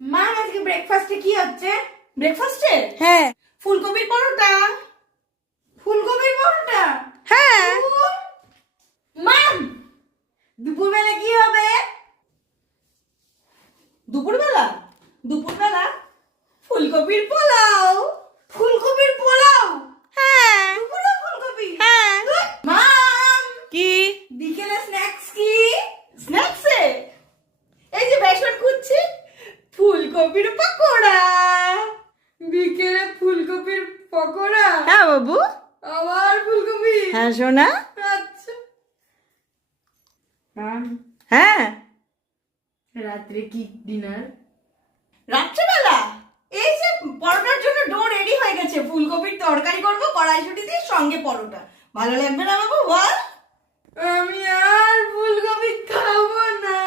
মা আজকে ব্রেকফাস্টে কি হচ্ছে? ব্রেকফাস্টে হ্যাঁ। ফুলকপির পরোটা। ফুলকপির পরোটা? হ্যাঁ। মা দুপুরবেলা কি হবে? দুপুরবেলা ফুলকপির পোলাও। ফুলকপির পোলাও? হ্যাঁ। দুপুরে ফুলকপি? হ্যাঁ। মাম কি বিকেলে স্ন্যাক্স কি? স্ন্যাক্সে এই যে বেসন কুচ্ছি, ফুলকপির পকোড়া। বিকেলে ফুলকপির পকোড়া? হ্যাঁ বাবু। আবার ফুলকপি? হ্যাঁ সোনা। আচ্ছা। মাম হ্যাঁ। রাত্রে কি ডিনার? রাত্রেবেলা এই যে পরোটার জন্য ডো রেডি হয়ে গেছে, ফুলকপির তরকারি করবো কড়াইশুঁটি দিয়ে, সঙ্গে পরোটা। ভালো লাগবে না বাবু বল? আমি আর ফুলকপি খাবো না।